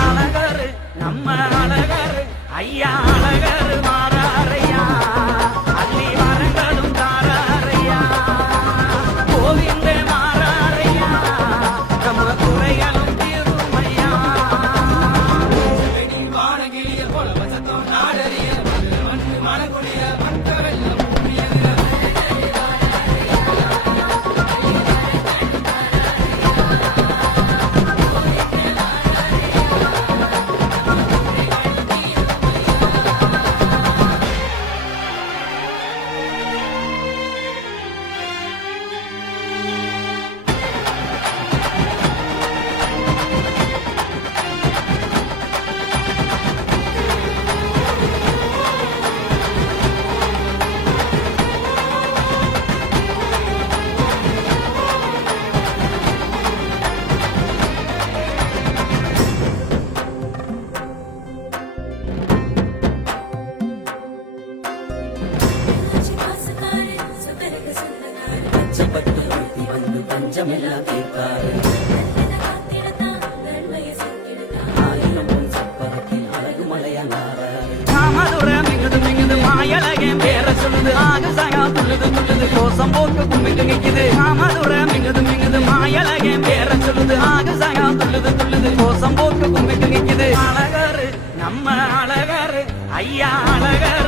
அழகரு நம்ம அழகரு ஐயா அழகரு மாறாரையா அள்ளி வரங்களும் தாராரையா கோவிந்த மாறாரையா நம்ம குறைகளும் தீருமையா வானகிளிய போல வசத்தம் நாடறிய மனக்குடிய மற்ற வெள்ளம் பஞ்சமெல்லாம் தீர்ப்பாரு மாயலகன் பேர சொல்லுது ஆகசகா துள்ளுது துள்ளுது கோசம் போக்கு கும்பிட்டு நிக்குது காமதுர மிங்குது மாயலகன் பேர சொல்லுது ஆகசகா துள்ளுது துள்ளுது கோசம் போக்கு கும்பிட்டு நிக்குது அழகரு நம்ம அழகரு ஐயா அழகரு